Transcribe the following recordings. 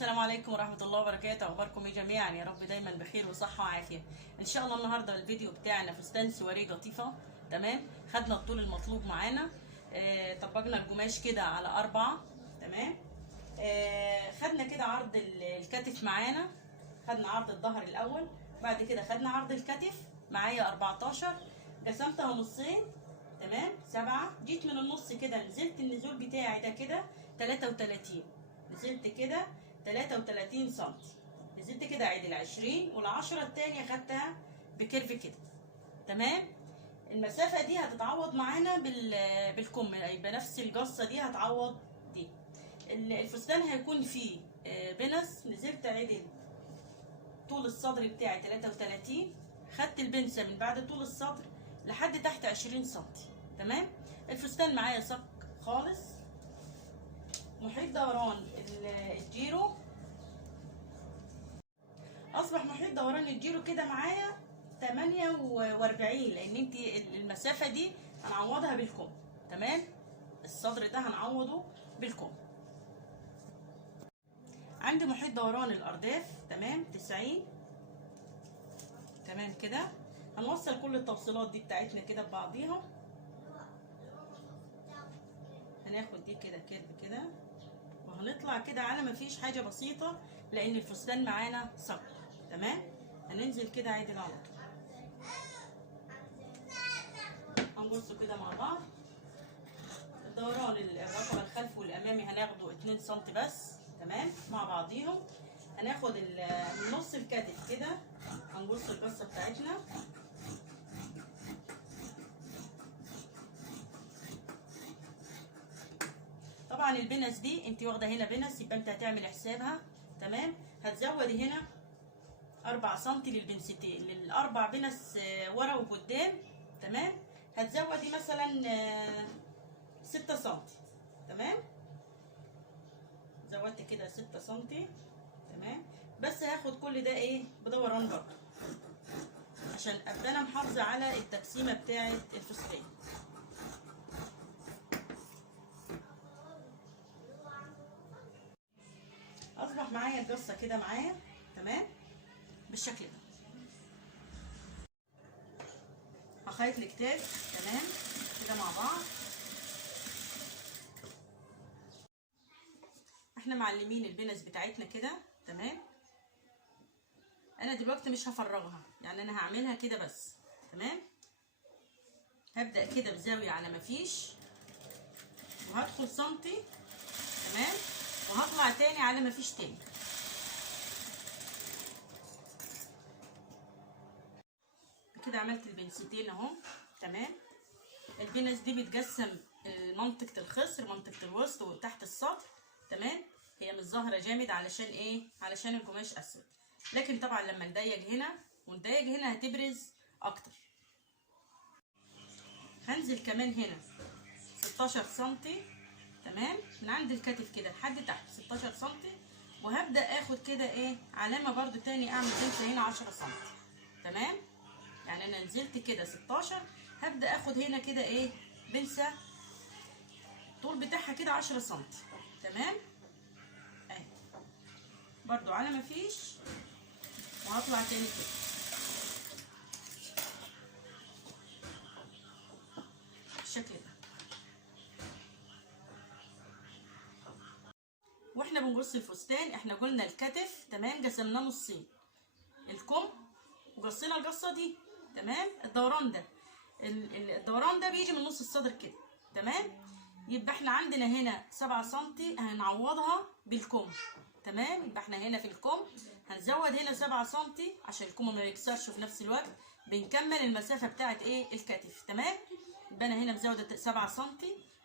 السلام عليكم ورحمة الله وبركاته. أخباركم إيه جميعا؟ يا رب دايما بخير وصحة وعافية إن شاء الله. النهاردة الفيديو بتاعنا فستان سواري قطيفة. تمام، خدنا الطول المطلوب معانا. طبقنا القماش كده على 4. تمام. خدنا كده عرض الكتف معانا. خدنا عرض الظهر الأول، بعد كده خدنا عرض الكتف معايا 14. قسمتها نصين. تمام، 7. جيت من النص كده نزلت النزول بتاعي ده كده 33. نزلت كده 33 سم. نزلت كده عدل 20 وال10 التانية خدتها بكيرف كده. تمام. المسافة دي هتتعوض معانا بالكم، يبقى نفس القصة دي هتعوض دي. الفستان هيكون فيه بنس. نزلت عدل طول الصدر بتاعي 33. خدت البنسة من بعد طول الصدر لحد تحت 20 سم. تمام. الفستان معايا صك خالص. محيط دوران الجيرو اصبح محيط دوران الجيرو كده معايا 48، لان انت المسافه دي هنعوضها بالكم. تمام، الصدر ده هنعوضه بالكم. عندي محيط دوران الارداف تمام 90. تمام كده. هنوصل كل التوصيلات دي بتاعتنا كده ببعضيها. هناخد دي كده كيرف كده وهنطلع كده على ما فيش حاجه بسيطه، لان الفستان معانا صك. تمام. هننزل كده عادل على طول. هنبص كده مع بعض. الدوران الرقبه الخلفي والامامي هناخده 2 سم بس. تمام، مع بعضيهم. هناخد من نص الكتف كده. هنبص القصه بتاعتنا. طبعا البنس دي انت واخده هنا بنس، يبقى انت هتعمل حسابها. تمام. هتزودي هنا 4 سم للبنستين، للاربع بنس ورا وقدام. تمام. هتزودي مثلا 6 سم. تمام، زودت كده 6 سم. تمام، بس هاخد كل ده ايه بدوران برضه، عشان ابقى انا محافظه على التقسيمه بتاعه الفستان. اصبح معايا القصه كده معايا. تمام، بالشكل ده. هخيط الكتاف. تمام كده مع بعض. احنا معلمين البنس بتاعتنا كده. تمام. انا دلوقتي مش هفرغها، يعني انا هعملها كده بس. تمام. هبدأ كده بزاوية على ما فيش، وهدخل سنتي. تمام، وهطلع تاني على ما فيش تاني. كده عملت البنستين اهو. تمام. البنس دي بتقسم منطقة الخصر، منطقة الوسط وتحت السطر. تمام. هي مش ظاهرة جامد علشان ايه؟ علشان القماش اسود، لكن طبعا لما نضيق هنا ونضيق هنا هتبرز اكتر. هنزل كمان هنا 16 سنتي. تمام، من عند الكتف كده لحد تحت 16 سنتي. وهبدأ اخد كده ايه علامة برضو تاني، اعمل بنسة هنا 10 سنتي. تمام، يعني انا نزلت كده 16، هبدأ اخد هنا كده ايه بنسة طول بتاعها كده 10 سنتي. تمام اهي برضو على ما فيش، وهطلع تاني كده بالشكل ده. واحنا بنقص الفستان احنا قلنا الكتف تمام قسمناه نصين، الكم وقصينا القصه دي. تمام. الدوران ده الدوران ده بيجي من نص الصدر كده. تمام، يبقى احنا عندنا هنا 7 سم هنعوضها بالكم. تمام، يبقى احنا هنا في الكم هنزود هنا 7 سم عشان الكم ما يكسرش في نفس الوقت. بنكمل المسافه بتاعت ايه الكتف. تمام، يبقى انا هنا مزوده 7 سم،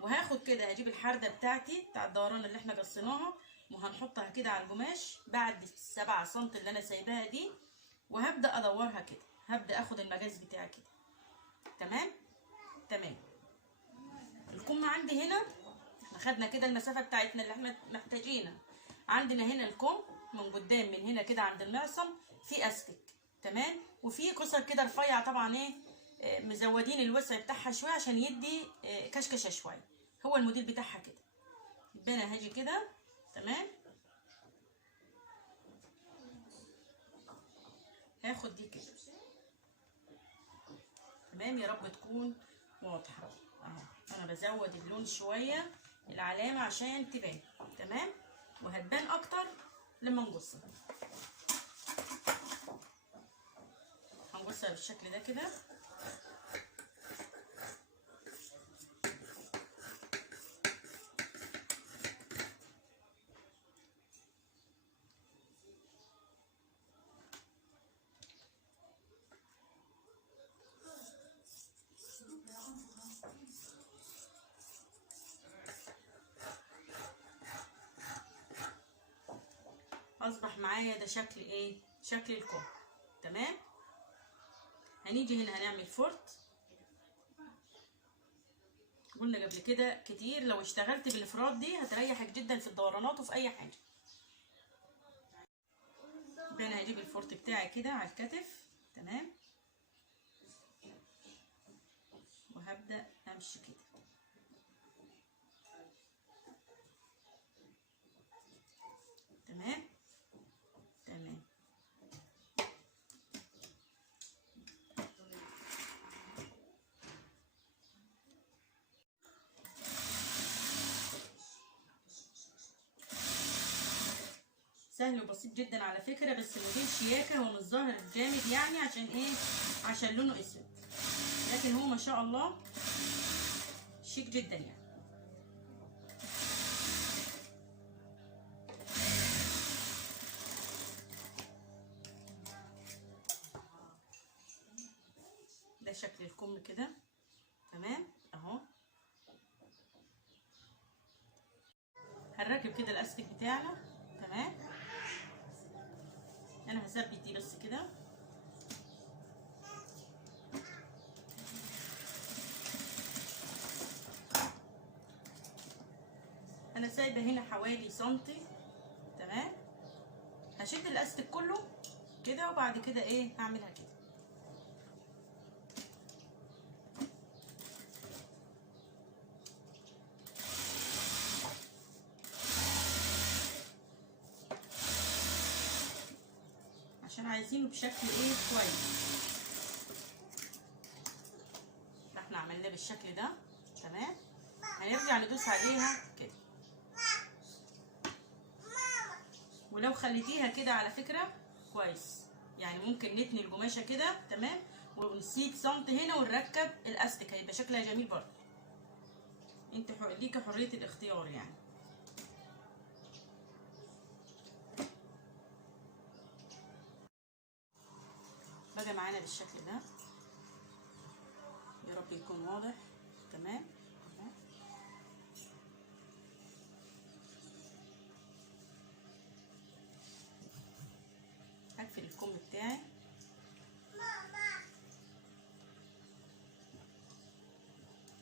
وهاخد كده هجيب الحرده بتاعتي بتاع الدوران اللي احنا قصيناها، وهنحطها كده على القماش بعد 7 سم اللي انا سايباها دي، وهبدا ادورها كده. هبدا اخد المقاس بتاعي كده. تمام. تمام. الكم عندي هنا احنا خدنا كده المسافه بتاعتنا اللي احنا محتاجينها. عندنا هنا الكم من قدام من هنا كده عند المعصم في استك. تمام، وفي قصر كده رفيع طبعا ايه مزودين الوسع بتاعها شويه عشان يدي كشكشه شويه. هو الموديل بتاعها كده. يبقى انا هاجي كده. تمام، هاخد دي كده تمام. يا رب تكون واضحه اهو. انا بزود اللون شويه العلامه عشان تبان تمام، وهتبان اكتر لما نقصها. هنقصها بالشكل ده كده. اصبح معايا ده شكل ايه؟ شكل الكوب تمام. هنيجي هنا هنعمل فرط. قلنا قبل كده كتير لو اشتغلت بالافراد دي هتريحك جدا في الدورانات وفي اي حاجه. انا هجيب الفرط بتاعي كده على الكتف تمام، وهبدا امشي كده تمام تمام. سهل وبسيط جدا على فكره، بس موديل شياكه ومش ظاهر جامد يعني. عشان ايه؟ عشان لونه اسود، لكن هو ما شاء الله شيك جدا يعني. ده شكل الكم كده تمام اهو. هنركب كده الاستيك بتاعنا تمام. انا هثبت دي بس كده. انا سايبه هنا حوالي سنتي تمام. هشد الاستيك كله كده، وبعد كده ايه هعملها كده. عشان عايزينه بشكل ايه كويس. احنا عملناه بالشكل ده تمام. هنرجع ندوس عليها كده. ولو خليتيها كده على فكره كويس يعني، ممكن نتني القماشه كده تمام، ونسيب سنت هنا ونركب الاستيك، هيبقى شكلها جميل برضه. انت ليكي حريه الاختيار يعني. بقى معانا بالشكل ده. يا رب يكون واضح تمام. هقفل الكم بتاعي.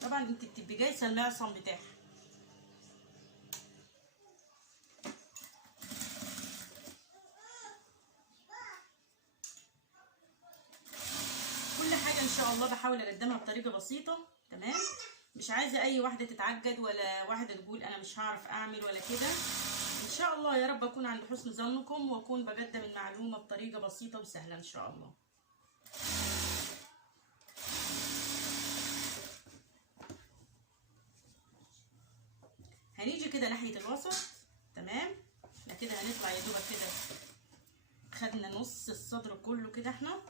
طبعا انت بتبقي جايسه المعصم بتاعها. كل حاجه ان شاء الله بحاول اقدمها بطريقه بسيطه تمام. مش عايزه اي واحده تتعجد، ولا واحده تقول انا مش هعرف اعمل ولا كده. ان شاء الله يا رب اكون عند حسن ظنكم، واكون بقدم المعلومه بطريقه بسيطه وسهله ان شاء الله. هنيجي كده ناحيه الوسط تمام. احنا كده هنطلع يا دوبك كده خدنا نص الصدر كله كده. احنا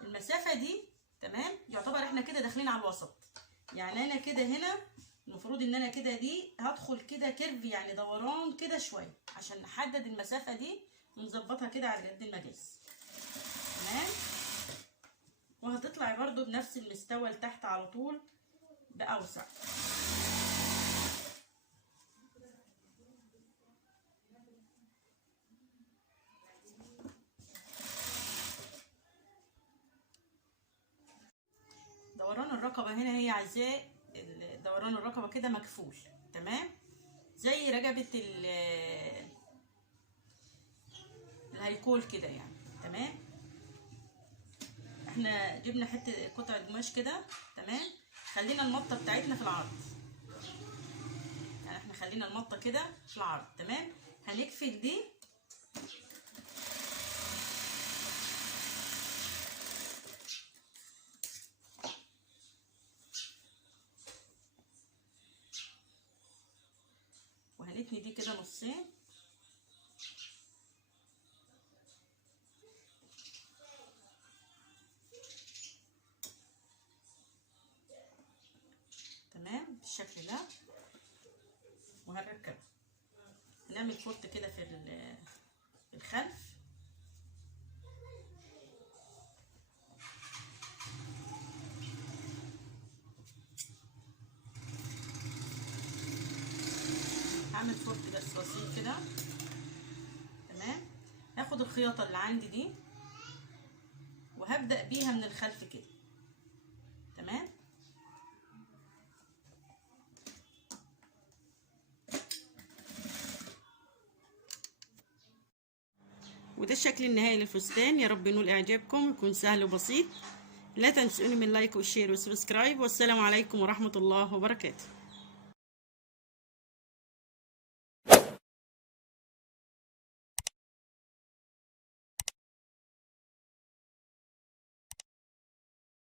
المسافه دي تمام يعتبر احنا كده داخلين على الوسط. يعني انا كده هنا المفروض ان انا كده دي هدخل كده كيرف يعني دوران كده شويه، عشان نحدد المسافه دي ونظبطها كده على قد المقاس تمام. وهتطلعي برضو بنفس المستوى لتحت على طول باوسع. دوران الرقبه هنا هي عايزاه دوران الرقبه كده مكفول تمام، زي رقبه الهيكول كده يعني تمام. احنا جبنا حته قطعه قماش كده تمام. خلينا المطه بتاعتنا في العرض يعني، احنا خلينا المطه كده في العرض تمام. هنقفل دي نصين. تمام بالشكل ده. وهنركب، نعمل فورت كده في الخلف. هعمل فورت بس بسيط كده. تمام. هاخد الخياطة اللي عندي دي وهبدأ بيها من الخلف كده. تمام. وده الشكل النهائي للفستان. يا رب ينول اعجابكم، يكون سهل وبسيط. لا تنسوني من لايك والشير والسبسكرايب، والسلام عليكم ورحمة الله وبركاته.